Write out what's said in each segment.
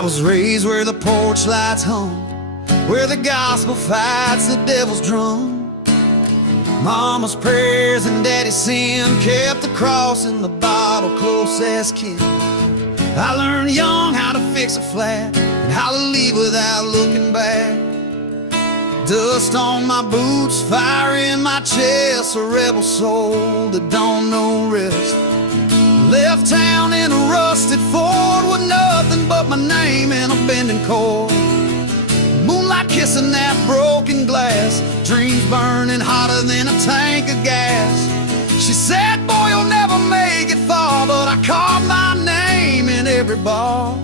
I was raised where the porch lights hung, where the gospel fights the devil's drum. Mama's prayers and daddy's sin kept the cross in the bottle close as kin. I learned young how to fix a flat and how to leave without looking back. Dust on my boots, fire in my chest, a rebel soul that don't know rest. Left town in a rusted Ford with nothing but my name and a bending cord. Moonlight kissing that broken glass, dreams burning hotter than a tank of gas. She said, boy, you'll never make it far, but I carved my name in every bar.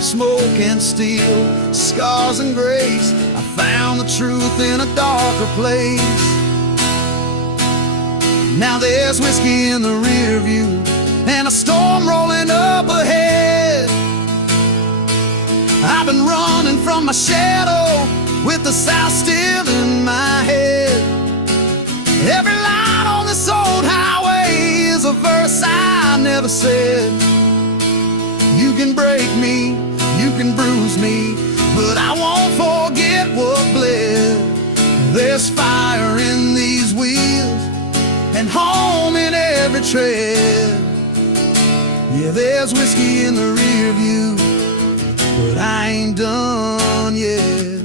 Smoke and steel, scars and grace, I found the truth in a darker place. Now there's whiskey in the rear view and a storm rolling up ahead. I've been running from my shadow with the South still in my head. Every line on this old highway is a verse I never said. You can break me, you can bruise me, but I won't forget what bled. There's fire in these wheels and home in every tread. Yeah, there's whiskey in the rear view, but I ain't done yet.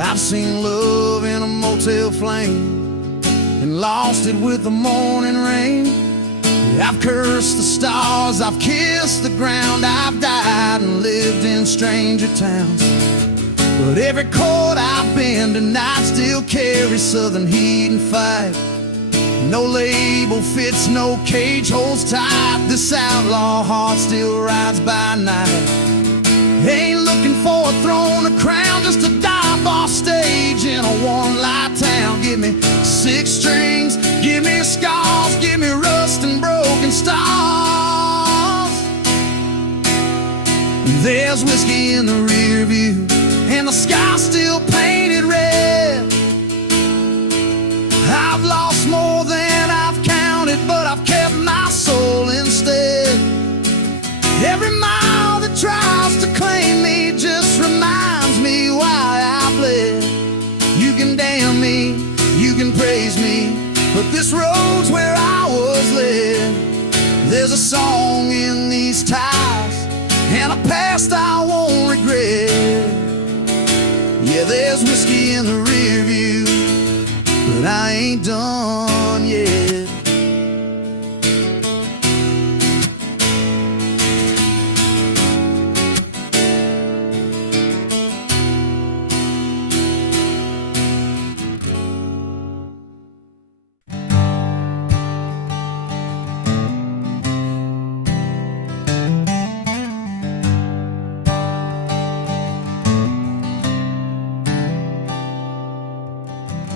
I've seen love in a motel flame and lost it with the morning rain. I've cursed the stars, I've kissed the ground, I've died and lived in stranger towns. But every chord I've been tonight still carries southern heat and fight. No label fits, no cage holds tight. This outlaw heart still rides by night. Ain't looking for a throne or crown, just a dive off stage in a one-light town. Give me 6 strings, give me scars, give me rust and broken stars. There's whiskey in the rear view and the sky's still painted red. I've lost more than I've counted, but I've kept my soul instead. Every mile that tries to claim me just reminds me why I bled. You can damn me, you can praise me, but this road's where I was led. There's a song in these tires and a past I won't regret. Yeah, there's whiskey in the rear view, but I ain't done yet.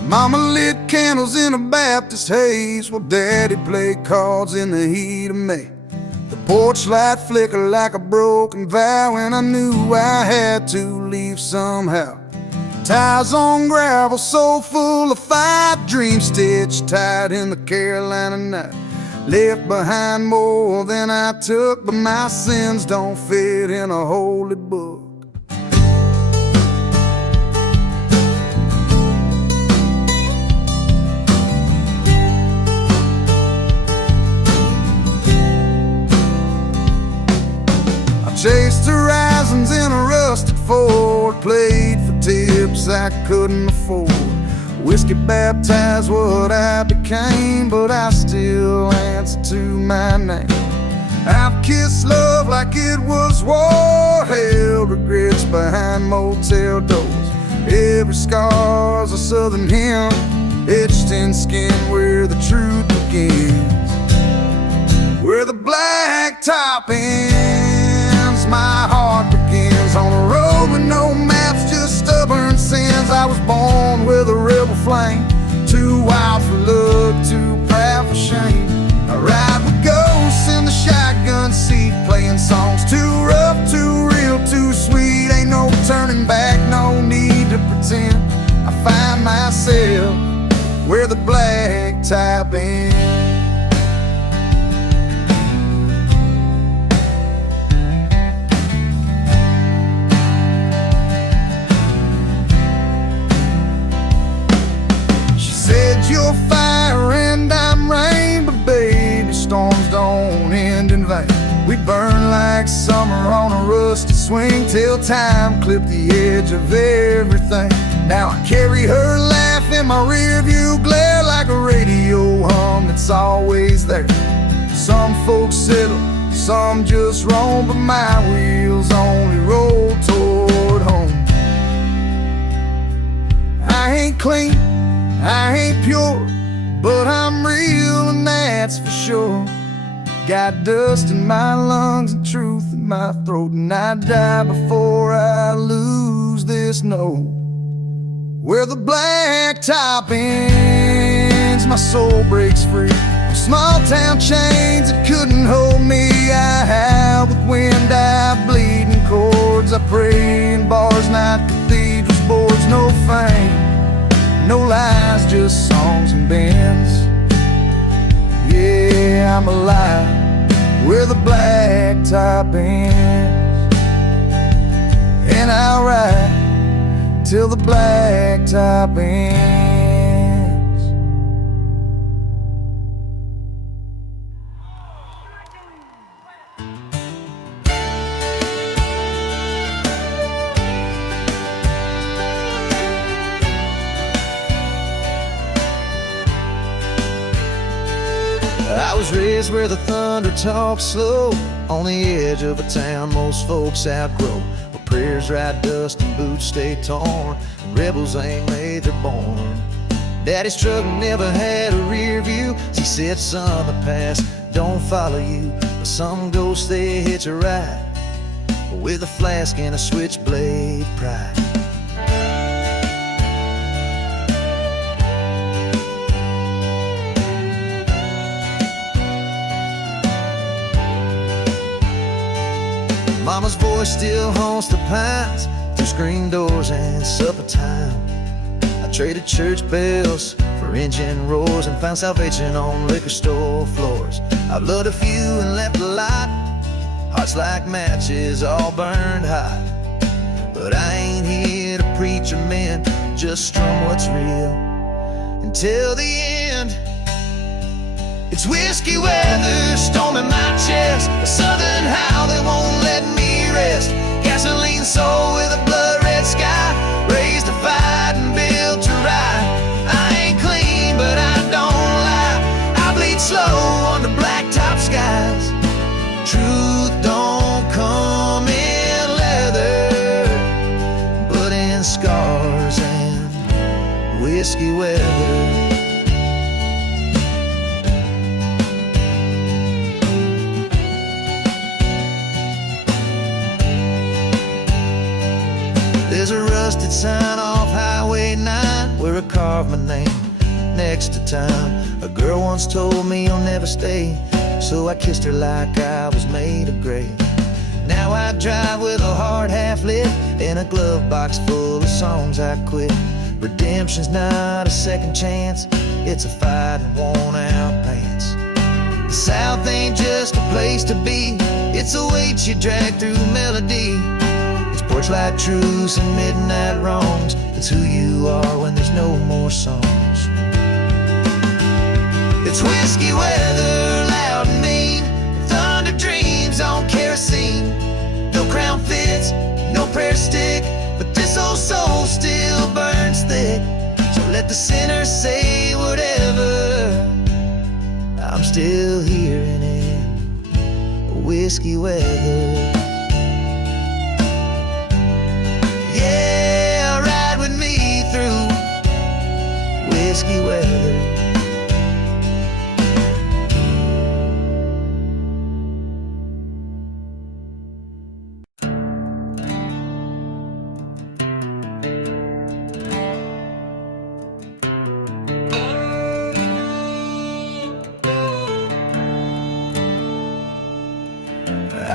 Mama lit candles in a Baptist haze while Daddy played cards in the heat of May. The porch light flickered like a broken vow, and I knew I had to leave somehow. Tires on gravel, so full of fight, dreams stitched tight in the Carolina night. Left behind more than I took, but my sins don't fit in a holy book. Chased horizons in a rusted Ford, played for tips I couldn't afford. Whiskey baptized what I became, but I still answer to my name. I've kissed love like it was war, held regrets behind motel doors. Every scar's a southern hymn, etched in skin where the truth begins. Where the black top ends, my heart begins. On a road with no maps, just stubborn sins. I was born with a rebel flame, too wild for love, too proud for shame. I ride with ghosts in the shotgun seat, playing songs too rough, too real, too sweet. Ain't no turning back, no need to pretend. I find myself blacktop ends. She said you're fire and I'm rain, but baby, storms don't end in vain. We burn like summer on a rusty swing till time clipped the edge of everything. Now I carry her laugh in my rearview glare like a radio hum that's always there. Some folks settle, some just roam, but my wheels only roll toward home. I ain't clean, I ain't pure, but I'm real and that's for sure. Got dust in my lungs and truth in my throat, and I die before I lose this note. Where the blacktop ends, my soul breaks free from small town chains that couldn't hold me. I howl with wind, I bleed in chords. I pray in bars, not cathedrals, boards. No fame, no lies, just songs and bands. Yeah, I'm alive where the blacktop ends, and I'll ride till the blacktop ends. I was raised where the thunder talks slow, on the edge of a town most folks outgrow, where prayers ride dust and boots stay torn, and rebels ain't made they're born. Daddy's truck never had a rear view. He said, son, the past don't follow you, but some ghosts they hitch a ride with a flask and a switchblade pride. Mama's voice still haunts the pines through screen doors and supper time. I traded church bells for engine roars and found salvation on liquor store floors. I've loved a few and left a lot, hearts like matches all burned hot. But I ain't here to preach or mend, just strum what's real until the end. It's whiskey weather, storm in my chest, a southern howl that won't let me rest. Gasoline soul with a blood red sky, raised to fight and built to ride. I ain't clean, but I don't lie. I bleed slow under blacktop skies. Truth don't come in leather, but in scars and whiskey weather. There's a rusted sign off Highway 9 where I carved my name next to time. A girl once told me you'll never stay, so I kissed her like I was made of gray. Now I drive with a heart half lit in a glove box full of songs I quit. Redemption's not a second chance, it's a fight in worn out pants. The South ain't just a place to be, it's a weight you drag through melody. Porch light truths and midnight wrongs, it's who you are when there's no more songs. It's whiskey weather, loud and mean, thunder dreams on kerosene. No crown fits, no prayer stick, but this old soul still burns thick. So let the sinner say whatever, I'm still hearing it. Whiskey weather. Yeah, ride with me through whiskey weather.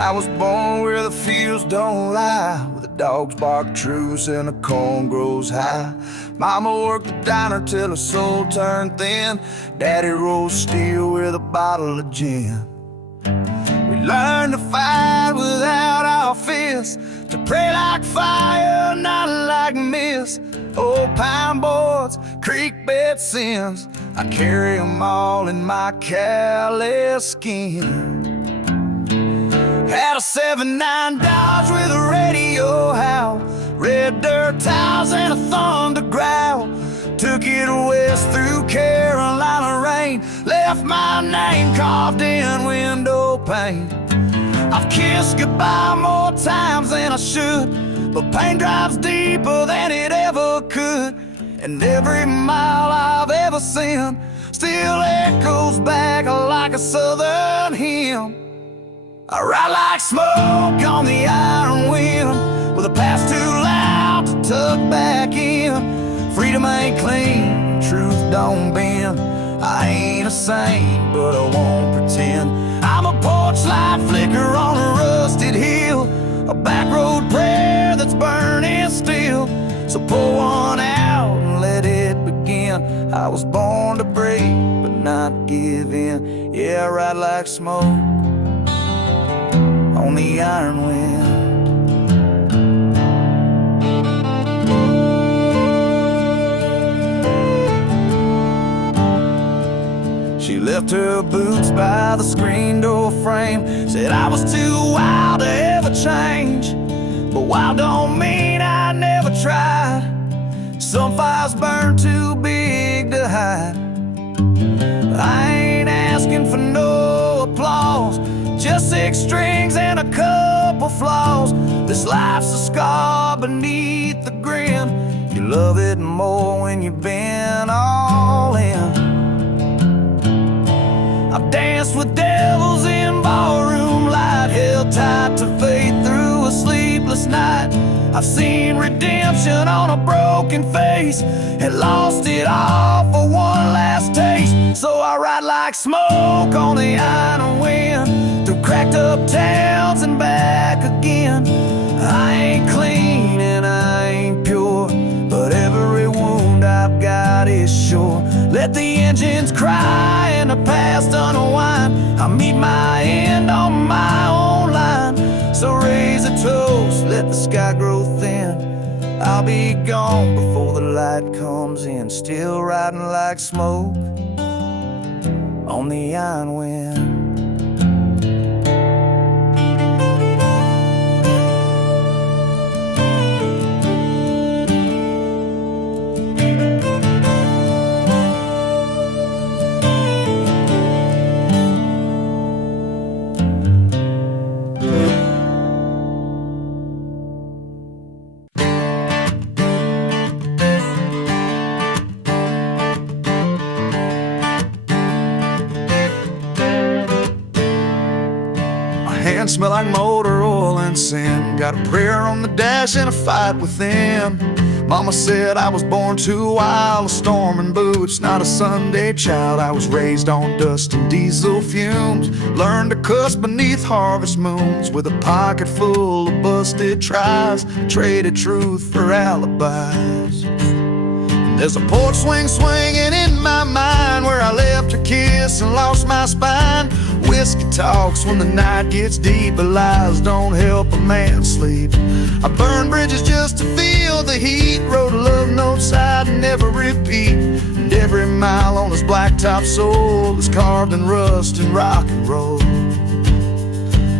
I was born where the fields don't lie, where the dogs bark truce and the corn grows high. Mama worked the diner till her soul turned thin. Daddy rolled steel with a bottle of gin. We learned to fight without our fists, to pray like fire, not like mist. Old pine boards, creek bed sins, I carry them all in my callous skin. Had a 7.9 Dodge with a radio howl, red dirt tires and a thunder growl. Took it west through Carolina rain, left my name carved in window pane. I've kissed goodbye more times than I should, but pain drives deeper than it ever could. And every mile I've ever seen still echoes back like a southern hymn. I ride like smoke on the iron wind, with the past too loud to tuck back in. Freedom ain't clean, truth don't bend. I ain't a saint, but I won't pretend. I'm a porch light flicker on a rusted hill, a back road prayer that's burning still. So pour one out and let it begin. I was born to break, but not give in. Yeah, I ride like smoke on the iron wind. She left her boots by the screen door frame, said I was too wild to ever change. But wild don't mean I never tried. Some fires burn too big to hide. I ain't asking for no applause, just 6 strings and a couple flaws. This life's a scar beneath the grin. You love it more when you've been all in. I've danced with devils in ballroom light, held tight to faith through a sleepless night. I've seen redemption on a broken face and lost it all for one last taste. So I ride like smoke on the iron wind, through cracked up towns and back again. I ain't clean and I ain't pure, but every wound I've got is sure. Let the engines cry and the past unwind. I meet my end on my own line. So raise a toast, let the sky grow thin. I'll be gone before the light comes in, still riding like smoke on the iron wind. Hands smell like motor oil and sin. Got a prayer on the dash and a fight within. Mama said I was born too wild, a storm in boots, not a Sunday child. I was raised on dust and diesel fumes, learned to cuss beneath harvest moons, with a pocket full of busted tries, traded truth for alibis. There's a porch swing swinging in my mind, where I left her kiss and lost my spine. Whiskey talks when the night gets deep, but lies don't help a man sleep. I burned bridges just to feel the heat, wrote a love note side and never repeat. And every mile on this blacktop soul is carved in rust and rock and roll.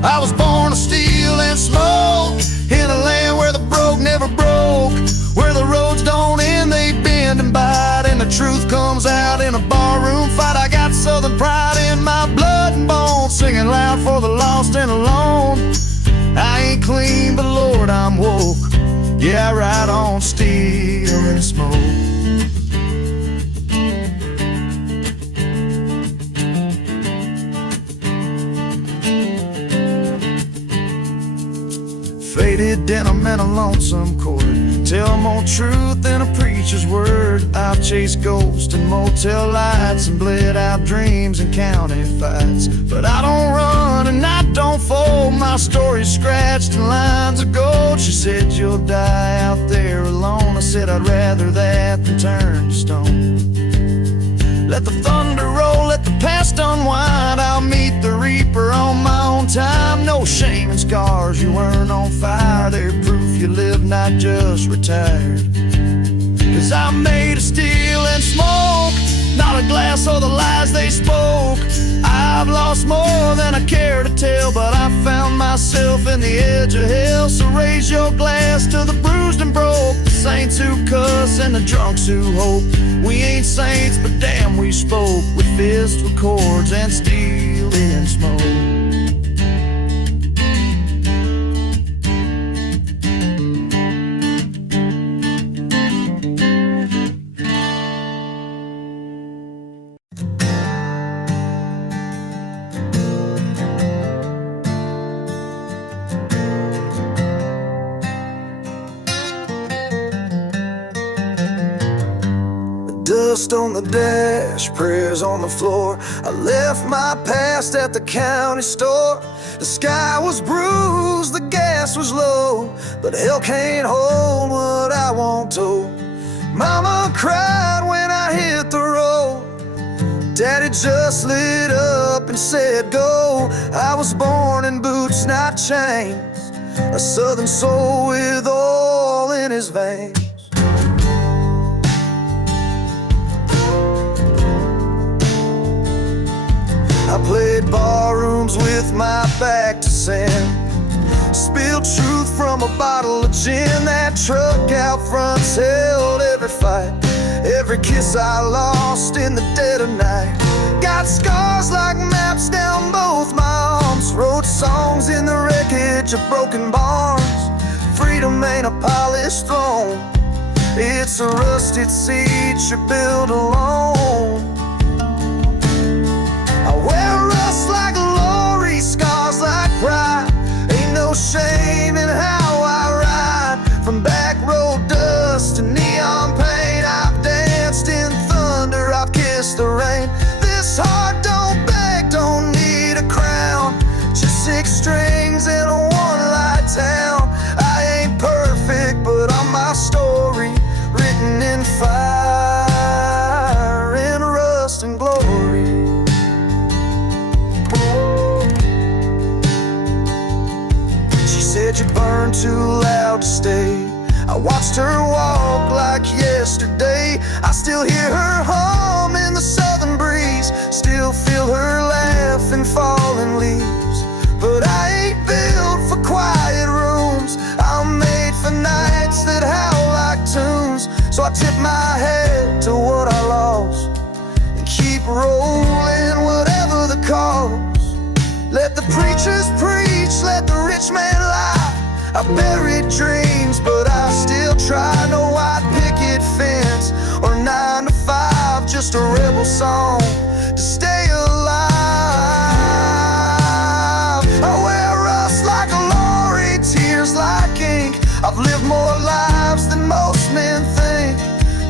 I was born to steal and smoke, in a land where the broke never broke, where the roads don't end, they bend and bite, and the truth comes out in a barroom fight. I got southern pride in my blood and bones, singing loud for the lost and alone. I ain't clean, but Lord, I'm woke. Yeah, I ride on steel and smoke. Faded denim and a lonesome cord, tell more truth than a preacher's word. I've chased ghosts and motel lights and bled out dreams and county fights, but I don't run and I don't fold. My story's scratched in lines of gold. She said, you'll die out there alone. I said, I'd rather that than turn to stone. Let the thunder roll, let the past unwind. I'll meet the reaper on my own time. No shame and scars, you weren't on fire. They're proof you live, not just retired. 'Cause I'm made of steel and smoke, not a glass or the lies they spoke. I've lost more than I care to tell, but I found myself in the edge of hell. So raise your glass to the bruised and broke, the saints who cuss and the drunks who hope. We ain't saints, but damn, we spoke with fists, with chords, and steel and smoke. Dust on the dash, prayers on the floor. I left my past at the county store. The sky was bruised, the gas was low, but hell can't hold what I want to. Mama cried when I hit the road. Daddy just lit up and said go. I was born in boots, not chains, a southern soul with oil in his veins. I played barrooms with my back to sin, spilled truth from a bottle of gin. That truck out front's held every fight, every kiss I lost in the dead of night. Got scars like maps down both my arms, wrote songs in the wreckage of broken barns. Freedom ain't a polished throne, it's a rusted seat you build alone. I wear rust like glory, scars like pride. Ain't no shame in how I ride. From back road dust to neon paint, I've danced in thunder, I've kissed the rain. This heart don't beg, don't need a crown, just 6 strings in a one-light town. I ain't perfect, but I'm my story, written in fire, in rust and glory. Said you burned too loud to stay. I watched her walk like yesterday. I still hear her hum in the southern breeze, still feel her laugh in falling leaves. But I ain't built for quiet rooms, I'm made for nights that howl like tunes. So I tip my head to what I lost and keep rolling whatever the cause. Let the preachers preach, let the rich man lie. I buried dreams, but I still try. No white picket fence or 9 to 5, just a rebel song to stay alive. I wear rust like glory, tears like ink. I've lived more lives than most men think.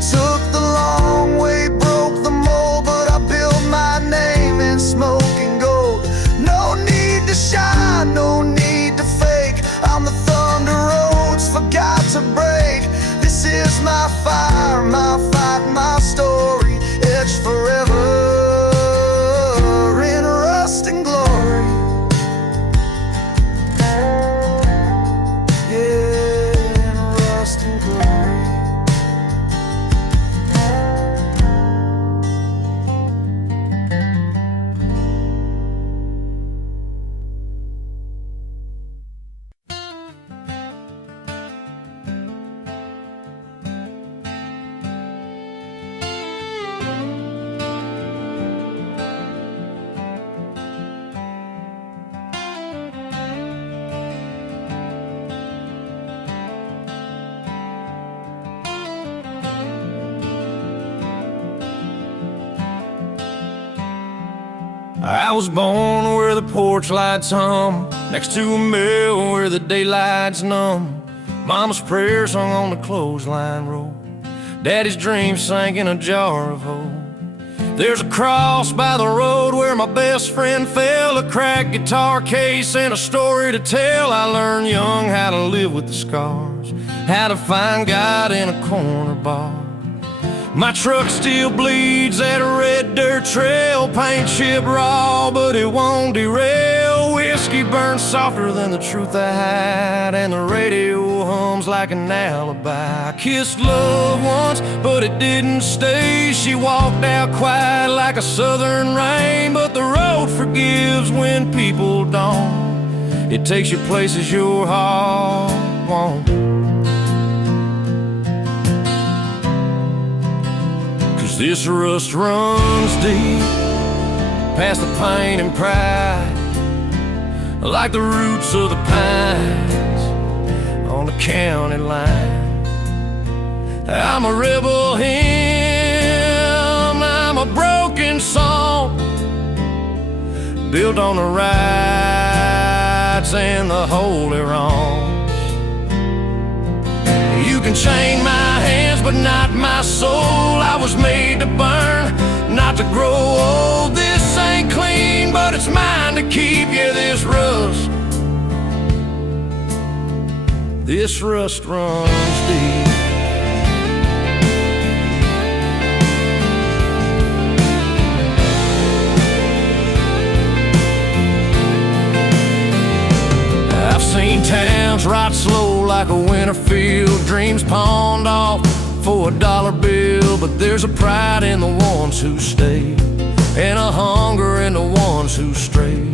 Took the long way, broke the mold, but I built my name in smoke and gold. No need to shine, no need to fake. I'm the thunder roads forgot to break. This is my fire, my fight, my story, etched forever in rust and glory. Yeah, in rust and glory. I was born where the porch lights hum, next to a mill where the daylight's numb. Mama's prayers hung on the clothesline rope, Daddy's dreams sank in a jar of hope. There's a cross by the road where my best friend fell, a cracked guitar case and a story to tell. I learned young how to live with the scars, how to find God in a corner bar. My truck still bleeds that red dirt trail, paint chip raw, but it won't derail. Whiskey burns softer than the truth I hide, and the radio hums like an alibi. I kissed love once, but it didn't stay. She walked out quiet like a southern rain, but the road forgives when people don't. It takes you places your heart won't. This rust runs deep, past the pain and pride, like the roots of the pines on the county line. I'm a rebel hymn, I'm a broken song, built on the rights and the holy wrongs. You can chain my hands, but not my soul. I was made to burn, not to grow old. This ain't clean, but it's mine to keep. Yeah, this rust runs deep. I've seen towns rot slow like a winter field, dreams pawned off for $1 bill. But there's a pride in the ones who stay, and a hunger in the ones who stray.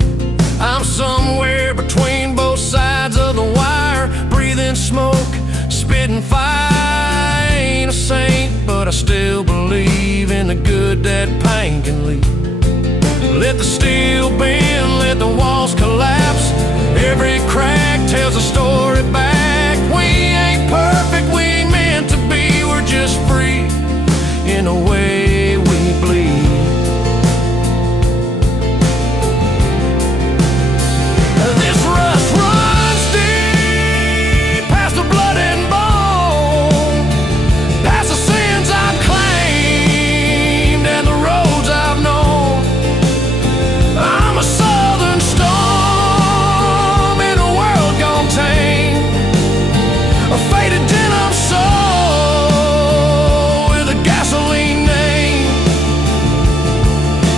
I'm somewhere between both sides of the wire, breathing smoke, spitting fire. Ain't a saint, but I still believe in the good that pain can leave. Let the steel bend, let the walls collapse. Every crack tells a story back. We ain't perfect, we ain't meant to be. We're just free in the way we bleed. This rust runs deep, past the blood and bone, past the sins I've claimed and the roads I've known. I'm a southern storm in a world gone tame, a faded denim soul with a gasoline name.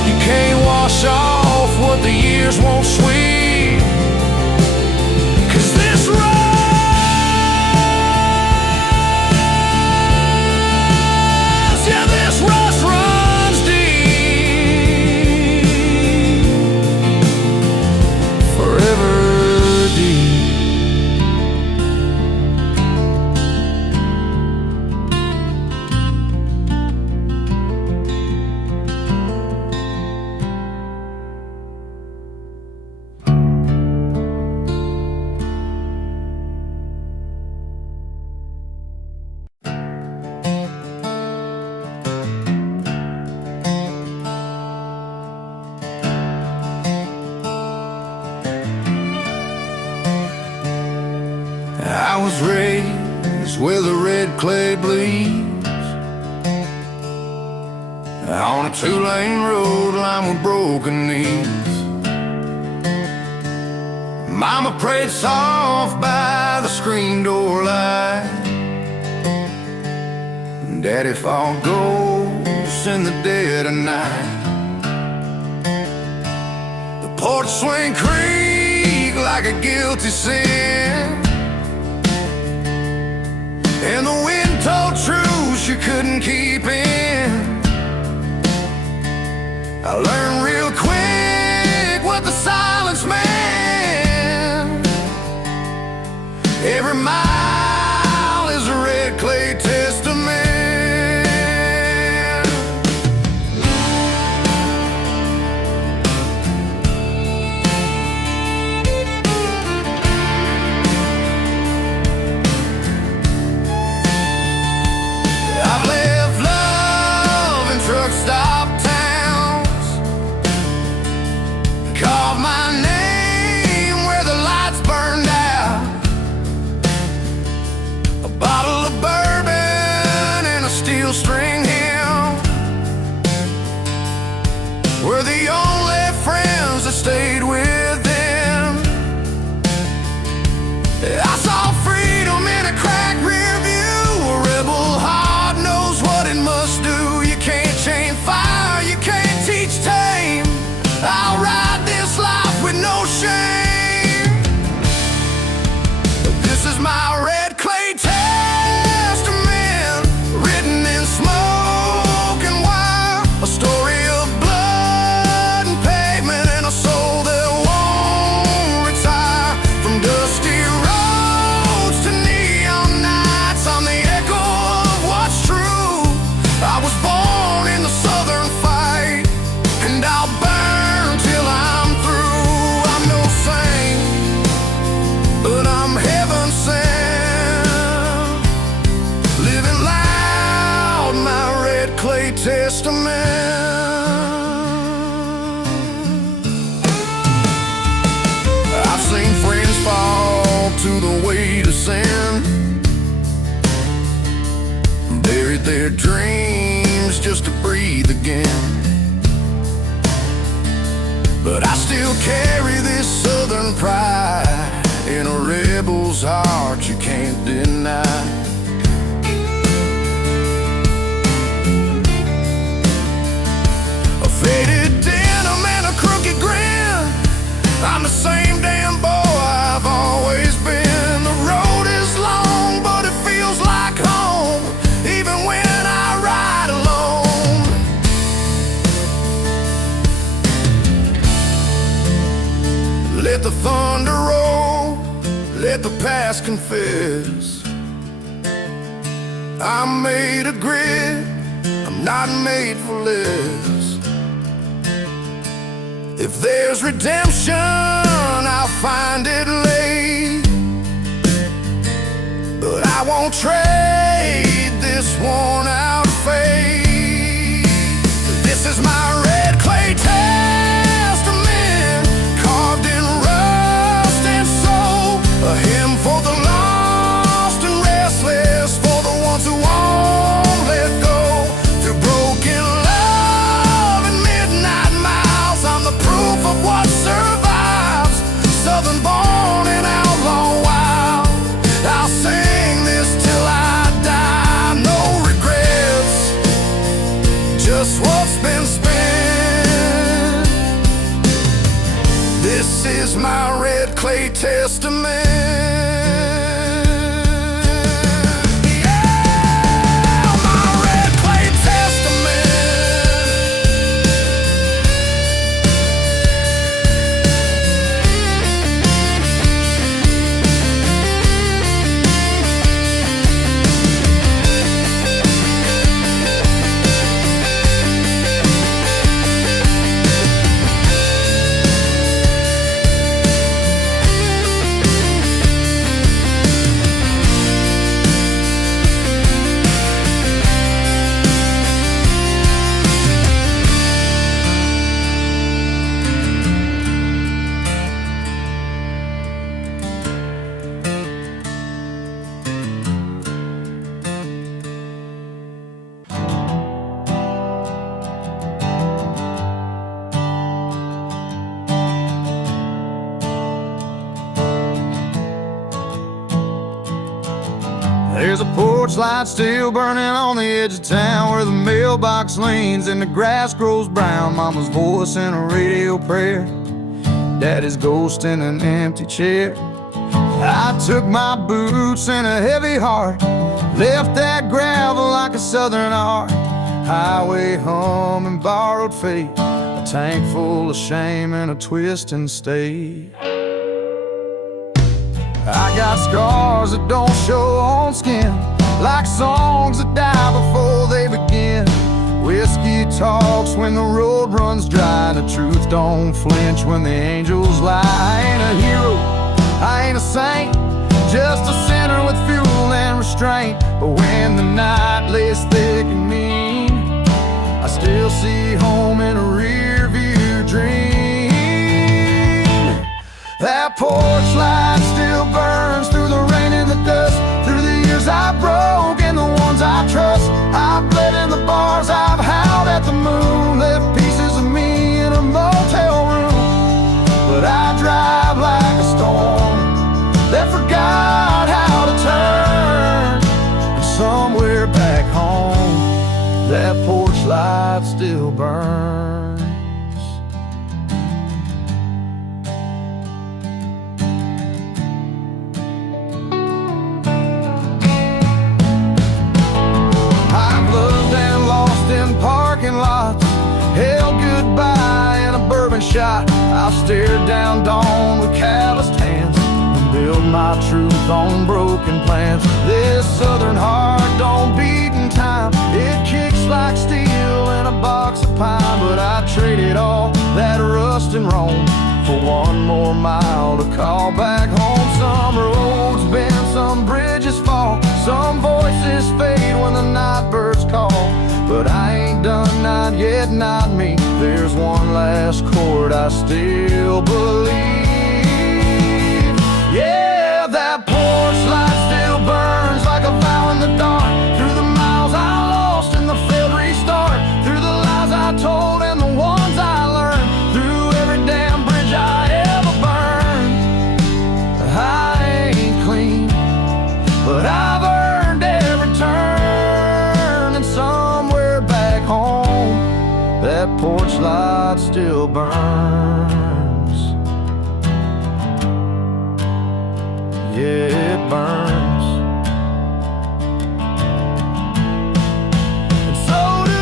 You can't wash off what the years won't sweep. This rust runs deep, forever deep. I was raised where the red clay bleeds, on a two-lane road lined with broken knees. Mama prayed soft by the screen door light, Daddy fought ghosts in the dead of night. The porch swing creak like a guilty sin, and the wind told truths you couldn't keep in. I learned real quick what the silence meant. Every mile is a red clay testament. I've left love in truck stop towns, seen friends fall to the weight of sin, buried their dreams just to breathe again. But I still carry this southern pride in a rebel's heart you can't deny. A faded denim and a crooked grin, I'm the same damn boy I've always been. The road is long, but it feels like home, even when I ride alone. Let the thunder roll, let the past confess. I'm made of grit, I'm not made for less. If there's redemption, I'll find it late, but I won't trade this worn out faith. This is my red clay testament, carved in rust and soul, a hymn for the lost and restless, for the ones who won't let go. Through broken love and midnight miles, I'm the proof of what survives. Southern born and outlaw wild, I'll sing this till I die. No regrets, just what's been spent. This is my red clay testament. Yeah, my red clay testament. There's a porch light still burning on the edge of town, where the mailbox leans and the grass grows brown. Mama's voice in a radio prayer, Daddy's ghost in an empty chair. I took my boots and a heavy heart, left that gravel like a southern art. Highway hum and borrowed faith, a tank full of shame and a twisting state. I got scars that don't show on skin, like songs that die before they begin. Whiskey talks when the road runs dry, the truth don't flinch when the angels lie. I ain't a hero, I ain't a saint, just a sinner with fuel and restraint. But when the night lays thick and mean, I still see home in a rear view dream. That porch light still burns through the rain and the dust, through the years I broke and the ones I trust. I've bled in the bars, I've howled at the moon, left pieces of me in a motel room. But I drive like a storm that forgot how to turn, and somewhere back home, that porch light still burns. Parking lots, held goodbye in a bourbon shot. I've stared down dawn with calloused hands and built my truth on broken plans. This southern heart don't beat in time, it kicks like steel in a box of pine. But I traded all that rust and roam for one more mile to call back home. Some roads bend, some bridges fall, some voices fade when the night birds call. But I ain't done, not yet, not me. There's one last chord I still believe. burns. Yeah, it burns. And so do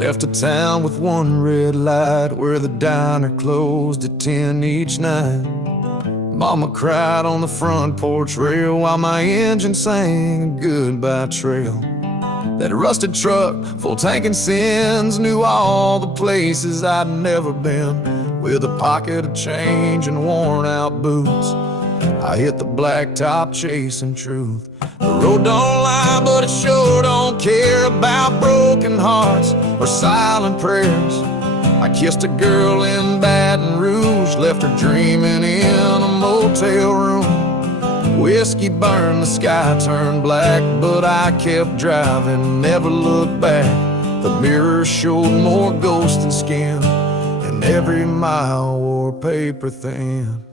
Left a town with one red light where the diner closed at 10 each night. Mama cried on the front porch rail while my engine sang a goodbye trail. That rusted truck, full tank and sins, knew all the places I'd never been. With a pocket of change and worn out boots, I hit the blacktop chasing truth. The road don't lie, but it sure don't care about broken hearts or silent prayers. I kissed a girl in Baton Rouge, left her dreaming in a motel room. Whiskey burned, the sky turned black, but I kept driving, never looked back. The mirror showed more ghost than skin, and every mile wore paper thin.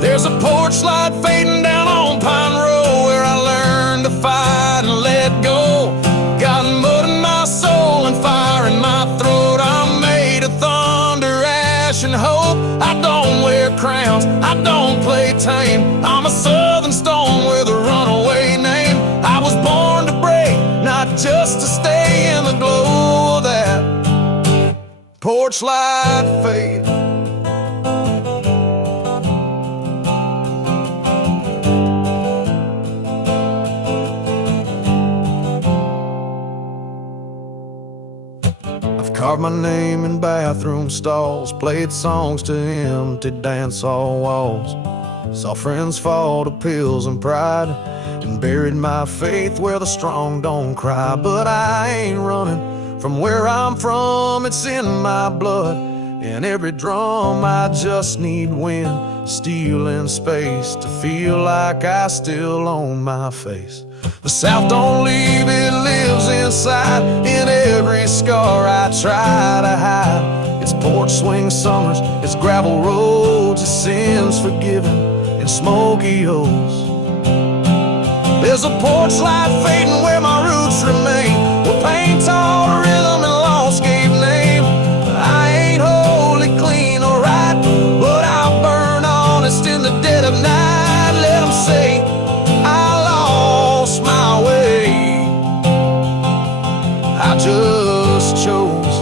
There's a porch light fading down on Pine Road where I learned to fight and let go. Got mud in my soul and fire in my throat. I'm made of thunder, ash, and hope. I don't wear crowns, I don't play tame. I'm a southern storm with a runaway name. I was born to break, not just to stay in the glow of that porch light fade. Carved my name in bathroom stalls, played songs to empty dance hall walls. Saw friends fall to pills and pride, and buried my faith where the strong don't cry. But I ain't running from where I'm from, it's in my blood. In every drum I just need wind, steel and space to feel like I still own my face. The South don't leave, it lives inside. In every scar I try to hide. It's porch swing summers, it's gravel roads, it's sins forgiven in smoky holes. There's a porch light fading where my roots remain, where pain taught rhythm and loss gave name. I ain't wholly clean or right, but I'll burn honest in the dead of night. Let them say my way. I just chose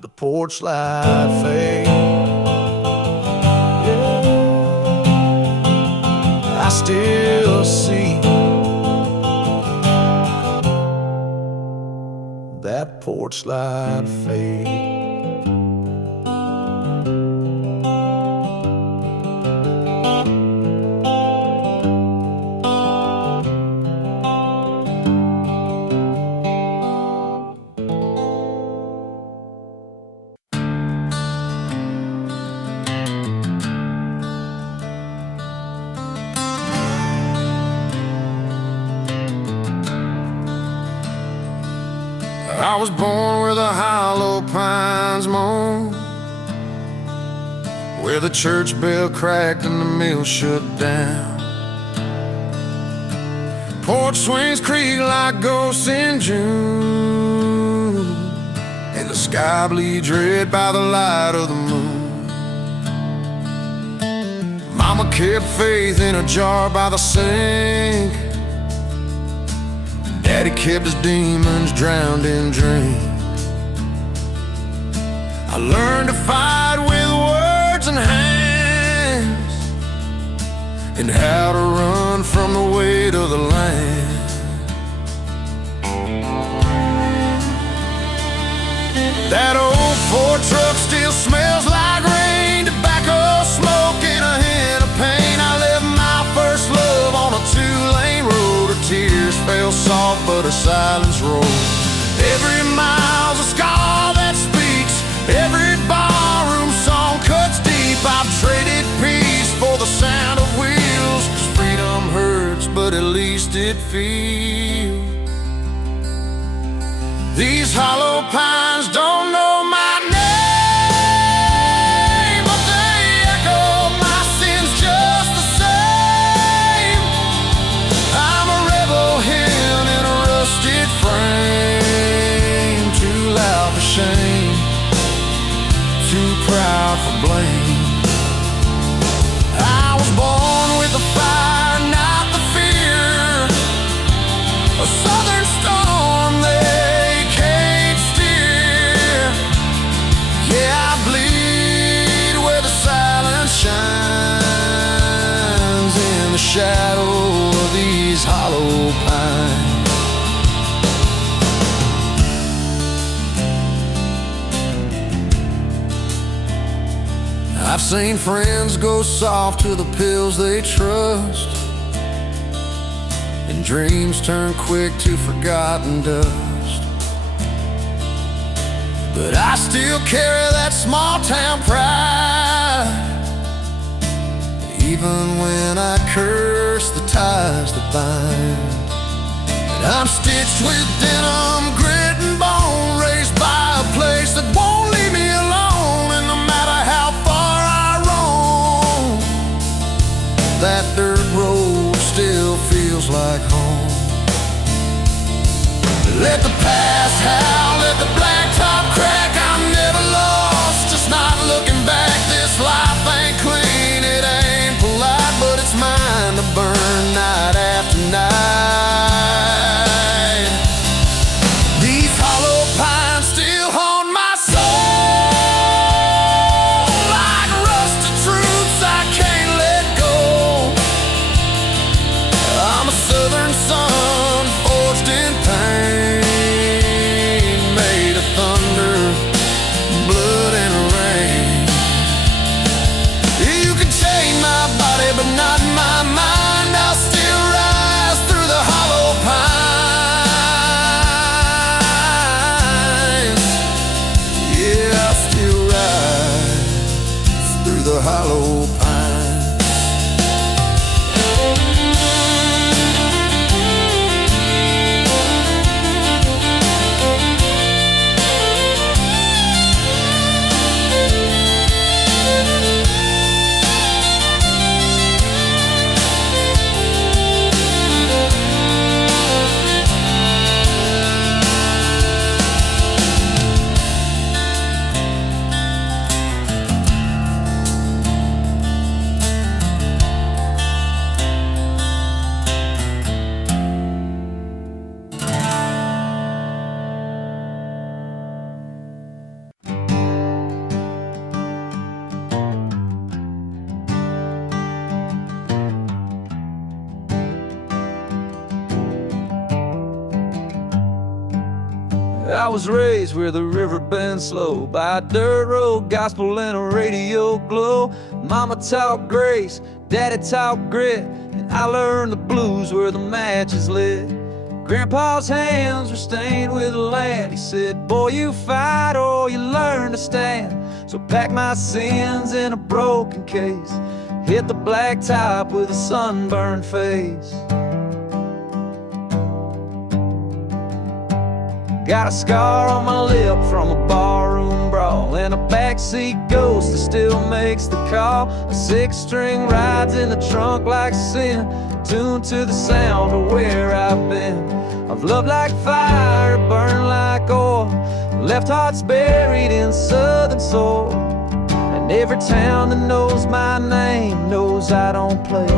the porch light fade. Yeah. I still see that porch light fade. I was born where the hollow pines moan, where the church bell cracked and the mill shut down. Porch swings creak like ghosts in June, and the sky bleeds red by the light of the moon. Mama kept faith in a jar by the sink. Daddy kept his demons drowned in drink. I learned to fight with words and hands, and how to run from the weight of the land. That old Ford truck still smells like rain, tobacco smoke and a hint of pain. I left my first love on a two-lane road. Her tears fell soft, but her silence rolls. Every mile's a scar that speaks, every barroom song cuts deep. I've traded peace for the sound of wheels, 'cause freedom hurts, but at least it feels. These hollow pines don't know my name, but they echo my sins just the same. I'm a rebel hen in a rusted frame, too loud for shame, too proud for blame. I was born with the fire, not the fear, a southern storm they can't steer. Yeah, I bleed where the silence shines, in the shadow of these hollow pines. I've seen friends go soft to the pills they trust, and dreams turn quick to forgotten dust. But I still carry that small town pride, even when I curse the ties that bind. And I'm stitched with denim, grit and bone, raised by a place that won't leave me alone. And no matter how far I roam, that dirt road still feels like home. Let the past howl, let the blacktop crack. I'm never lost, just not looking back. This life ain't clean, it ain't polite, but it's mine to burn night after night. These hollow pines still haunt my soul, like rusted truths I can't let go. I'm a southern son, forged in pain, made of thunder, blood and rain. You can chain my body, but not my mind. I'll still rise through the hollow pines. Yeah, I'll still rise through the hollow pines. I was raised where the river bends slow, by a dirt road, gospel and a radio glow. Mama taught grace, daddy taught grit, and I learned the blues where the match is lit. Grandpa's hands were stained with land. He said, boy, you fight or you learn to stand. So pack my sins in a broken case, hit the blacktop with a sunburned face. Got a scar on my lip from a barroom brawl, and a backseat ghost that still makes the call. A six-string rides in the trunk like sin, tuned to the sound of where I've been. I've loved like fire, burned like oil, left hearts buried in southern soil. And every town that knows my name knows I don't play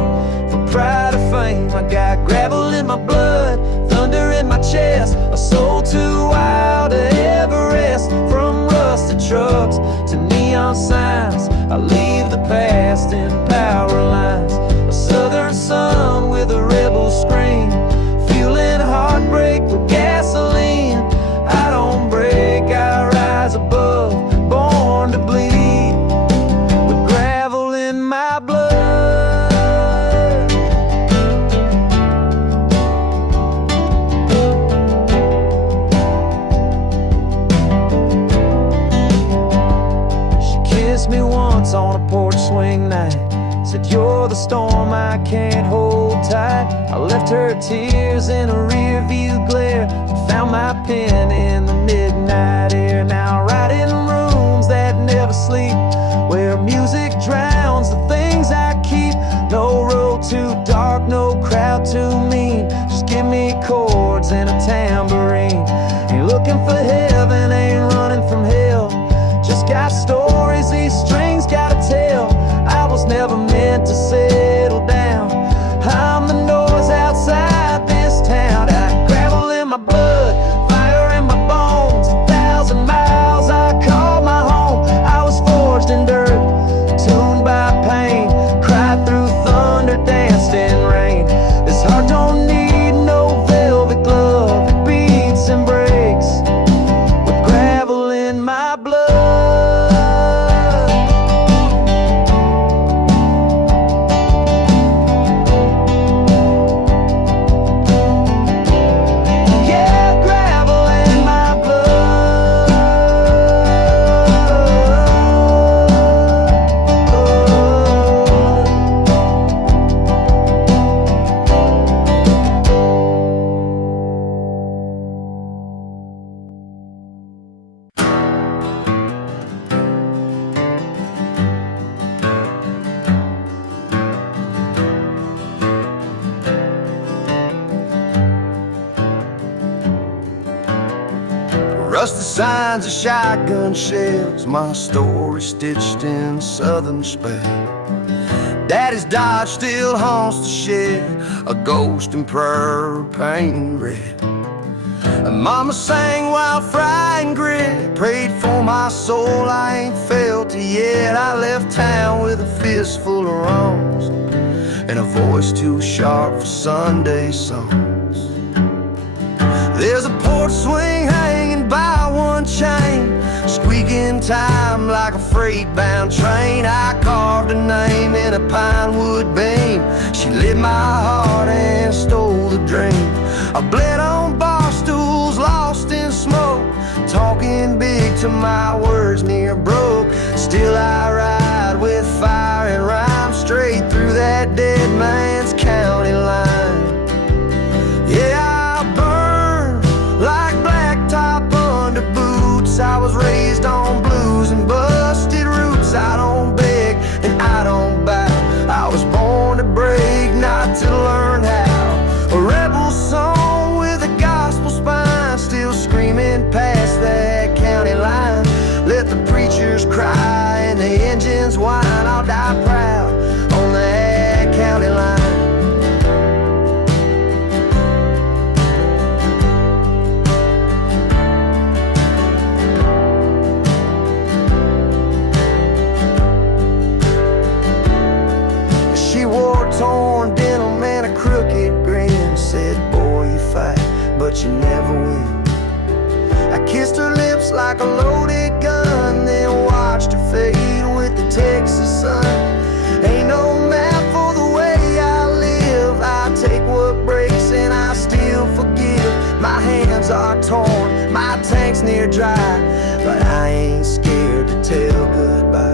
for pride or fame. I got gravel in my blood, thunder in my chest, a soul too wild to ever rest. From rusted trucks to neon signs, I leave the past in power lines. A southern sun with a rebel scream, fueling heartbreak with gasoline. I don't break, I rise above, born to bleed with gravel in my blood. said you're the storm I can't hold tight. I left her tears in a rear view glare, found my pen in the midnight air. Now I write in rooms that never sleep, where music drowns the things I keep. No road too dark, no crowd too mean, just give me chords and a tambourine. Ain't looking for heaven, ain't running from hell, just got stories these strings gotta tell. I was never meant to settle down, I'm the noise outside this town. Got gravel in my blood, fire in my bones, 1,000 miles I call my home. I was forged in dirt, tuned by pain, cried through thunder, danced in rain. This heart don't need no velvet glove, it beats and breaks with gravel in my blood. Rusty signs of shotgun shells, my story stitched in southern Spain. Daddy's Dodge still haunts the shed, a ghost in prayer painted red. And Mama sang while frying grit, prayed for my soul, I ain't felt it yet. I left town with a fistful of wrongs and a voice too sharp for Sunday songs. There's a porch swing hanging by one chain, squeaking time like a freight-bound train. I carved a name in a pine wood beam, she lit my heart and stole the dream. I bled on bar stools, lost in smoke, talking big till my words near broke. Still I ride with fire and rhyme, straight through that dead man's county line. Yeah, I burn like blacktop under boots. I was raised on blues and busted roots. I don't beg and I don't bow, I was born to break, not to learn how. A rebel song with a gospel spine, still screaming past that county line. Let the preachers cry and the engines whine, I'll die proud on that county line. She wore torn denim and a crooked grin, said, boy, you fight, but you never win. I kissed her lips like a loaded gun, then watched her fade with the Texas sun. Ain't no map for the way I live, I take what breaks and I still forgive. My hands are torn, my tank's near dry, but I ain't scared to tell goodbye.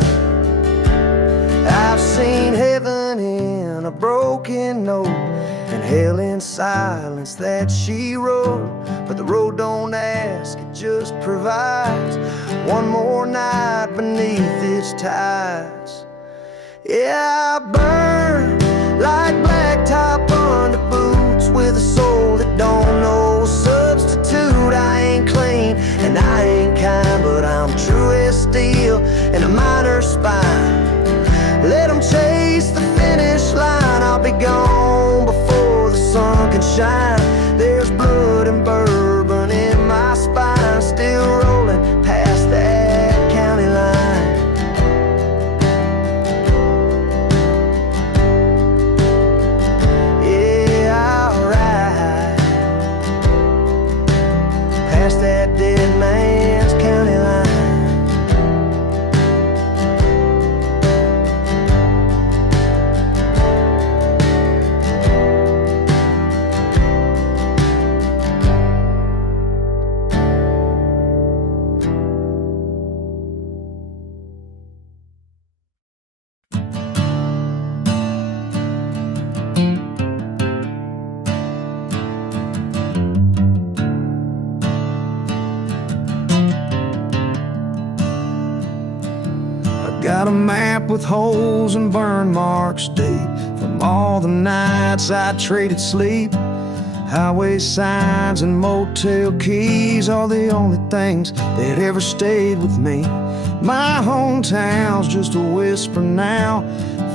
I've seen heaven in a broken note and hell in silence that she wrote, but the road don't ask, it just provides one more night beneath its ties. Yeah, I burn like blacktop under boots, with a soul that don't know substitute. I ain't clean and I ain't kind, but I'm true as steel and a miner spine. Let them chase the finish line, I'll be gone before the sun can shine. There's blood and bourbon in my spine, still rolling past that county line. Yeah, I'll ride past that dead man's county line. got a map with holes and burn marks deep from all the nights I traded sleep. Highway signs and motel keys are the only things that ever stayed with me. My hometown's just a whisper now,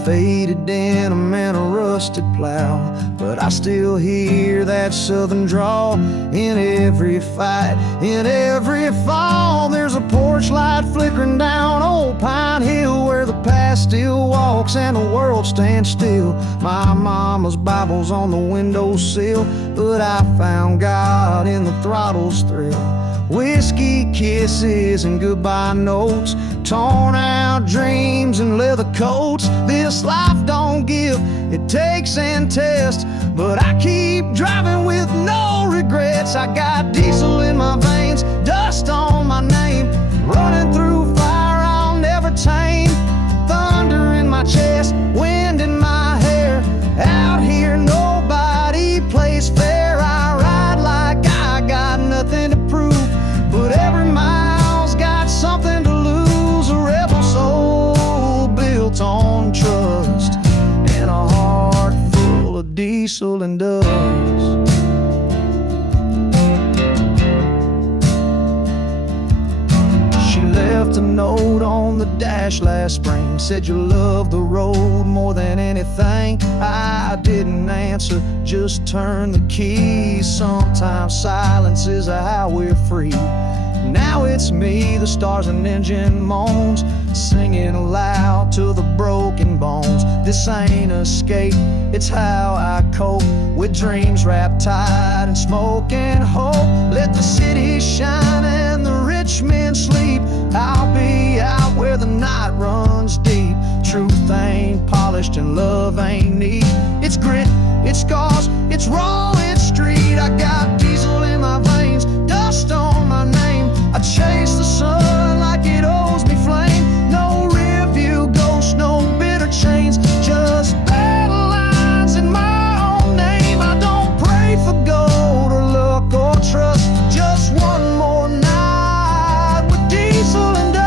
faded denim and a rusted plow. But I still hear that southern drawl in every fight, in every fall. There's a porch light flickering down Old Pine Hill, where the past still walks and the world stands still. My mama's Bible's on the windowsill, but I found God in the throttle's thrill. Whiskey kisses and goodbye notes, torn out dreams and leather coats. This life don't give, it takes and tests, but I keep driving with no regrets. I got diesel in my veins, dust on my name, running through fire I'll never tame. Thunder in my chest, wind in my hair, out here nobody plays fair. I ride like I got nothing to prove, but every mile's got something to lose. A rebel soul built on trust and a heart full of diesel and dust. She left a note on the dash last spring, said you love the road more than anything. I didn't answer, just turned the keys. Sometimes silence is how we're free. Now it's me, the stars and engine moans, singing aloud to the broken bones. This ain't escape, it's how I cope with dreams wrapped tight in smoke and hope. Let the city shine and the rich men sleep. I'll be out where the night runs deep. Truth ain't polished and love ain't neat. It's grit, it's scars, it's raw, it's street. I got diesel in my veins, dust on my name. I chase the sun like it owes me flame. No rear view ghosts, no bitter chains, just battle lines in my own name. I don't pray for gold or luck or trust, just one more night with diesel and dust.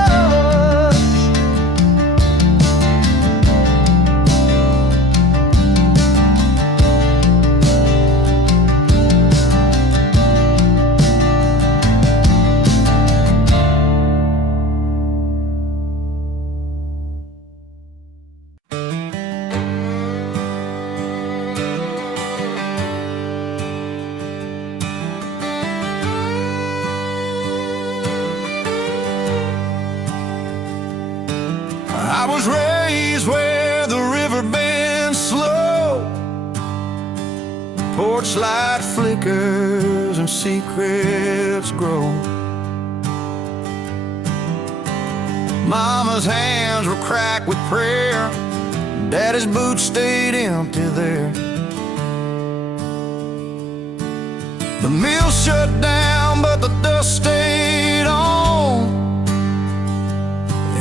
I was raised where the river bends slow, porch light flickers and secrets grow. Mama's hands were cracked with prayer, Daddy's boots stayed empty there. The mill shut down, but the dust stayed on.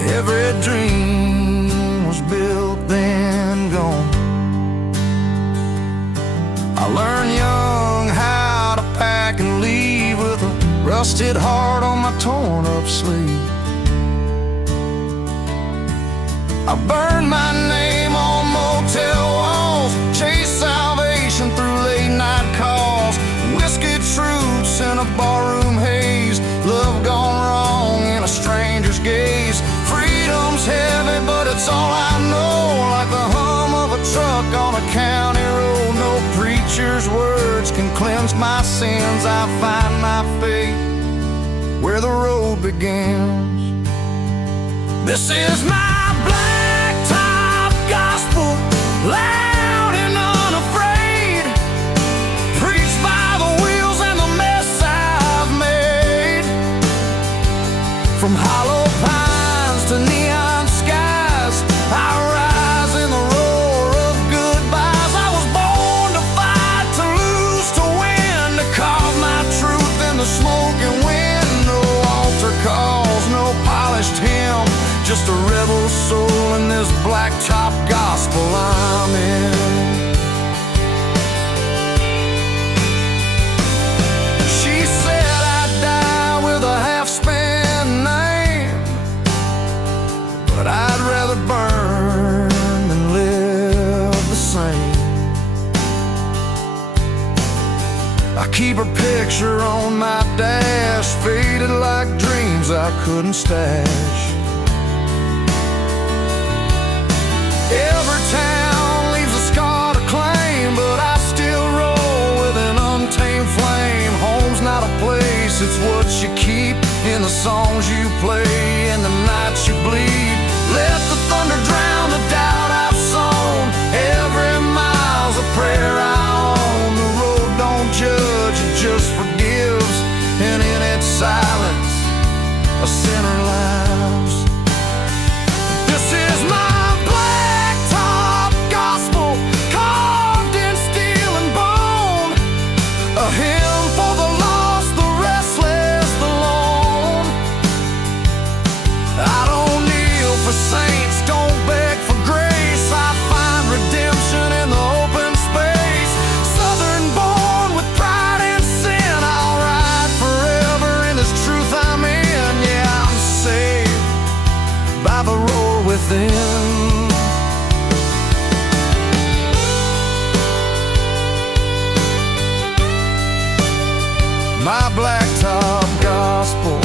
Every dream was built then gone. I learned young how to pack and leave with a rusted heart on my torn up sleeve. I burned my name on motel walls, chased salvation through late night calls, whiskey truths in a barroom haze, love gone wrong in a stranger's gaze. Freedom's heavy, but it's all I know, like the hum of a truck on a county road. No preacher's words can cleanse my sins. I find my fate where the road begins. This is my blacktop gospel, loud and unafraid, preached by the wheels and the mess I've made. From hollow pines to neon skies, I rise in the roar of goodbyes. I was born to fight, to lose, to win, to carve my truth in the smoke and wind. No altar calls, no polished hymn, just a rebel soul in this blacktop gospel I'm in. She said I'd die with a half-spent name, but I'd rather picture on my dash, faded like dreams I couldn't stash. Every town leaves a scar to claim, but I still roll with an untamed flame. Home's not a place, it's what you keep in the songs you play and the nights you bleed. Let the thunder drown the doubt I've sown. Every mile's a prayer I own. The road don't judge, it just forgives, and in its silence a sinner lives. This is my blacktop gospel, carved in steel and bone, a hymn for the lost, the restless, the lone. I don't kneel for saints, don't beg for grace. I find redemption in the open space. Southern born with pride and sin, I'll ride forever in this truth I'm in. Yeah, I'm saved by the roar within. My blacktop gospel.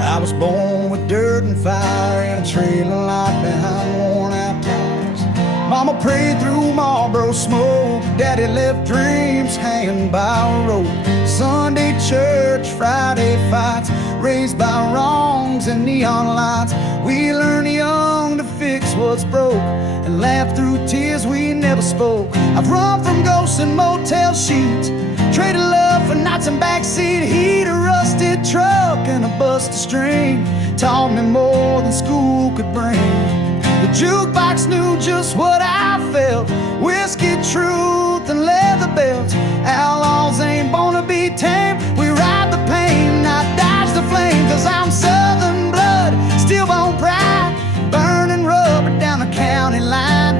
I was born with dirt and fire and a trailer light behind worn out tires. Mama prayed through Marlboro smoke. Daddy left dreams hanging by a rope. Sunday church, Friday fights, raised by wrongs and neon lights. We learned young to fix what's broke and laugh through tears we never spoke. I've run from ghosts and motel sheets, traded love for nights and backseat heat. A rusted truck and a busted string taught me more than school could bring. The jukebox knew just what I felt, whiskey, truth, and leather belts. Outlaws ain't born to be tamed, we ride the pain, not dodge the flame. Cause I'm southern blood, steel-bone pride, burning rubber down the county line.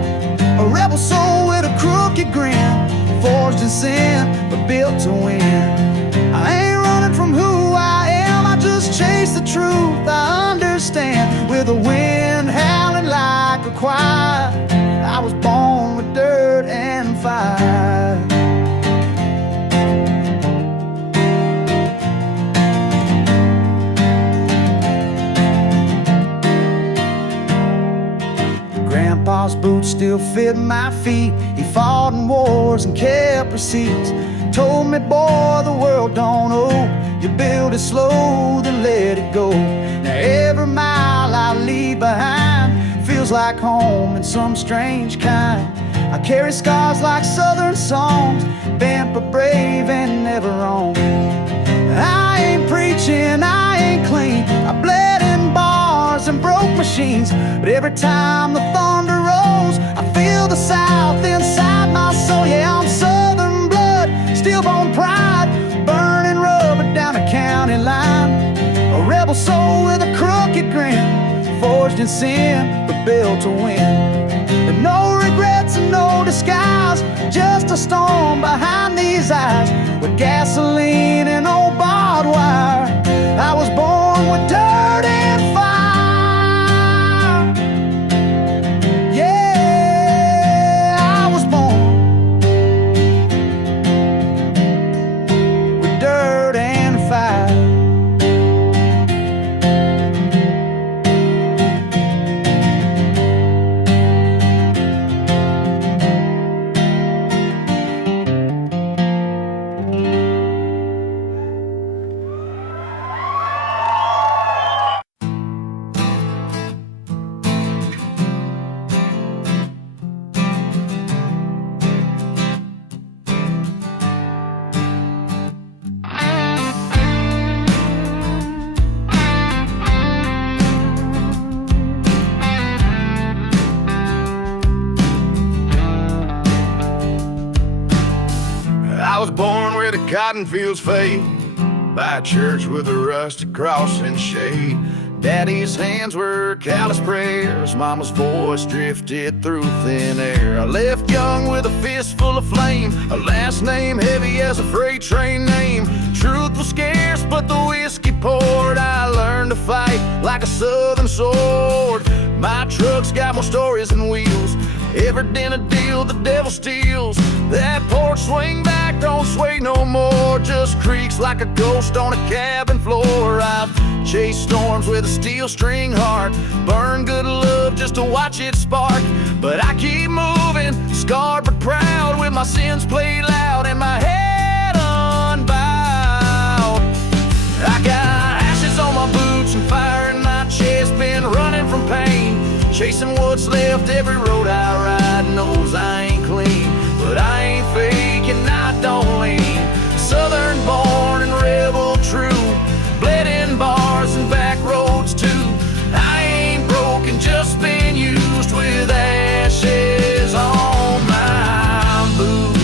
A rebel soul with a crooked grin, forged in sin, but built to win. I ain't running from who I am, I just chase the truth I understand. With the wind howling like a choir, I was born with dirt and fire. Grandpa's boots still fit my feet. He fought in wars and kept receipts. Told me, boy, the world don't owe. You build it slow, then let it go. Now every mile I leave behind feels like home in some strange kind. I carry scars like southern songs, bent but brave and never wrong. I ain't preaching, I ain't clean, I bled in bars and broke machines. But every time the thunder rolls, I feel the South inside my soul. Yeah, I'm southern blood, steel-bone pride, burning rubber down a county line. A rebel soul with a crooked grin, forged in sin, but built to win. And no regrets and no disguise, just a storm behind these eyes. With gasoline and old barbed wire, I was born with dirt and fire. Yeah, I was born with dirt and fire. I was born where the cotton fields fade, by a church with a rusted cross and shade. Daddy's hands were callous prayers, Mama's voice drifted through thin air. I left young with a fist full of flame, a last name heavy as a freight train name. Truth was scarce, but the whiskey poured. I learned to fight like a southern sword. My truck's got more stories than wheels. Ever done a deal the devil steals. That porch swing back don't sway no more, just creaks like a ghost on a cabin floor. I've chased storms with a steel string heart, burn good love just to watch it spark. But I keep moving, scarred but proud, with my sins played loud and my head unbowed. I got ashes on my boots and fire in my chest, been running from pain, chasing what's left. Every road I ride knows I ain't clean, but I ain't fake and I don't lean. Southern born and rebel true, bled in bars and back roads too. I ain't broken, just been used, with ashes on my boots.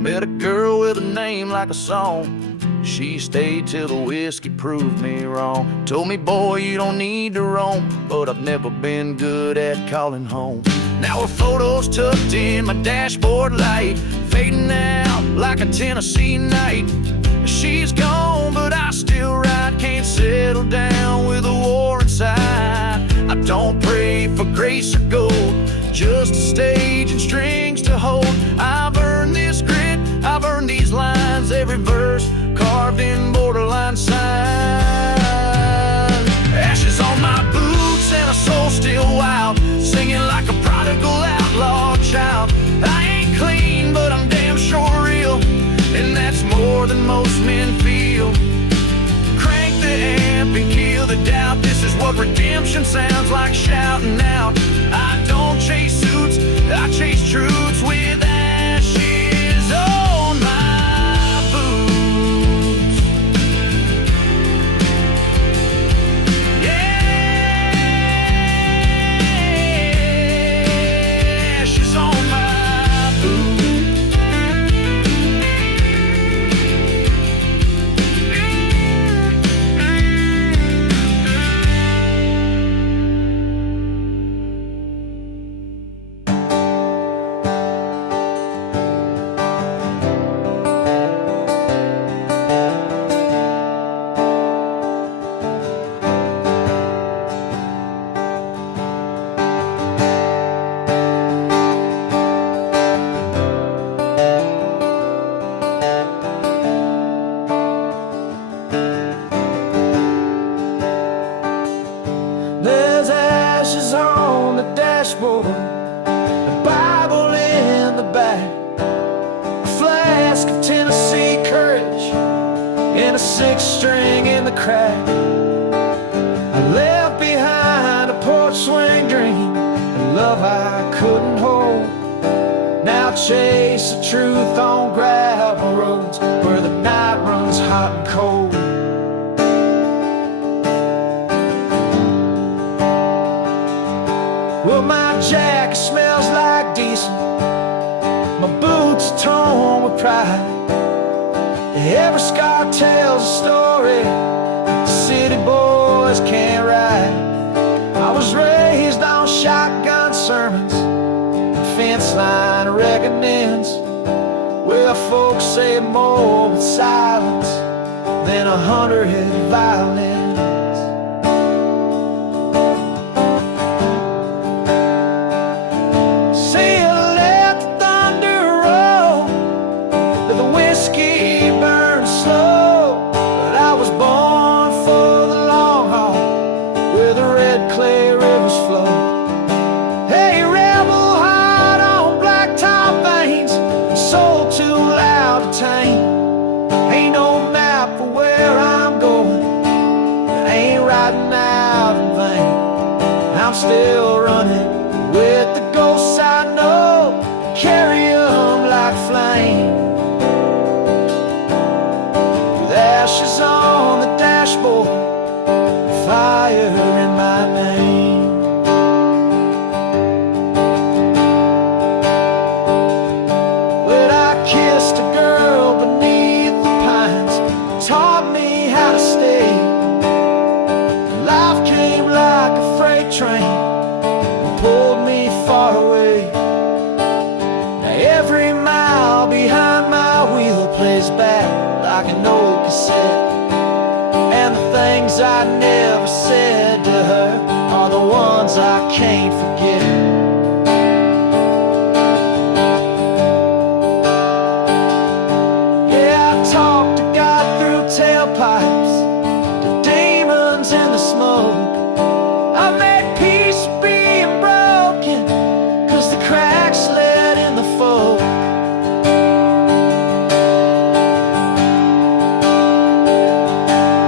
Met a girl with a name like a song. She stayed till the whiskey proved me wrong. Told me, boy, you don't need to roam, but I've never been good at calling home. Now her photo's tucked in my dashboard light, fading out like a Tennessee night. She's gone, but I still ride, can't settle down with a war inside. I don't pray for grace or gold, just a stage and strings to hold. I've earned this grit, I've earned these lines, every verse carved in borderline sign. Ashes on my boots and a soul still wild, singing like a prodigal outlaw child. I ain't clean, but I'm damn sure real, and that's more than most men feel. Crank the amp and kill the doubt, this is what redemption sounds like, shouting out. I don't chase suits, I chase truths, with ashes on my boots. Yeah, ashes on my boots. There's ashes on the dashboard, the Bible in the back, a flask of Tennessee courage, and a 6-string in the crack. I left behind a porch swing dream, a love I couldn't hold. Now I chase the truth on gravel roads, where the night runs hot and cold. Well, my jacket smells like diesel, my boots are torn with pride. Every scar tells a story city boys can't write. I was raised on shotgun sermons, fence line reckonings, where folks say more with silence than 100 violins. Still running with the ghosts I know, carry them like flame. With ashes on the dashboard, fire in my name. When I kissed a girl beneath the pines, taught me how to stay. Life came like a freight train and pulled me far away. Now every mile behind my wheel plays back like an old cassette. And the things I never said to her are the ones I can't forget. Yeah, I talked to God through tailpipes, to demons in the smoke. I made peace being broken, 'cause the cracks let in the folk.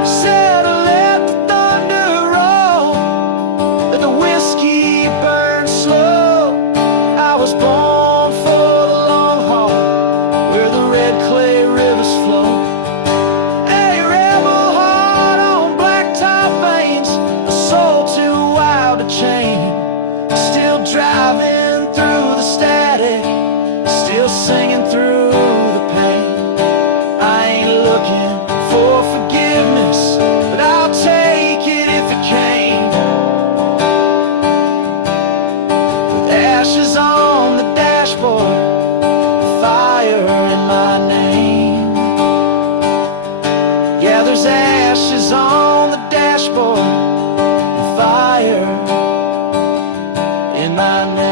Said I let the thunder roll, let the whiskey burn slow. I was born for the long haul, where the red clay rivers flow. A rebel heart on blacktop veins, a soul too wild to chain. Still driving through the static, still singing through the pain. I ain't looking for forgiveness, but I'll take it if it came. With ashes on the dashboard, fire in my name. Yeah, there's ashes on the dashboard, fire in my name.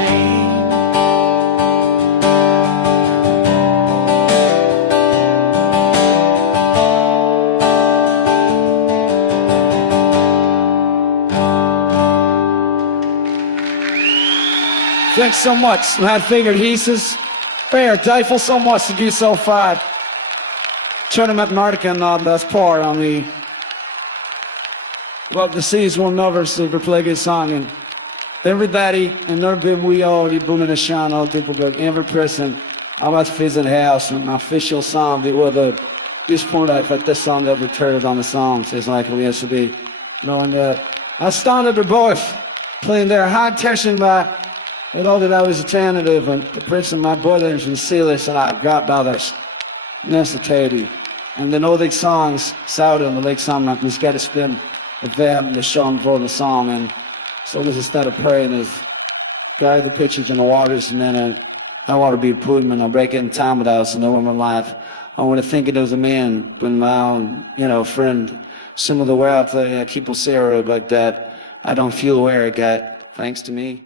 Thanks so much. Had figured heeses. Fair, Deifel so much to do so far. Tournament Marken das par on me. Well, the seas will never super play good song. And everybody, and there been we all, die boenen de shaan, all people, but every person, I was visit house, and my official song, it was this point I thought this song ever heard on the songs, it's like we used to be. Knowing that I started the boys playing their hard tension by it all that I was attentive and the prince and my brothers and Silas and I got others. Necessity. And then all these songs, Saudi on the lake song, like we got to spin the verb, the song for the song. And so this instead of praying is guide the pictures in the waters and then I want to be a Putin and I'll break it in time with us and know in my life. I want to think it was a man when my own, friend, some of the way out there, people say but that I don't feel where I got, thanks to me.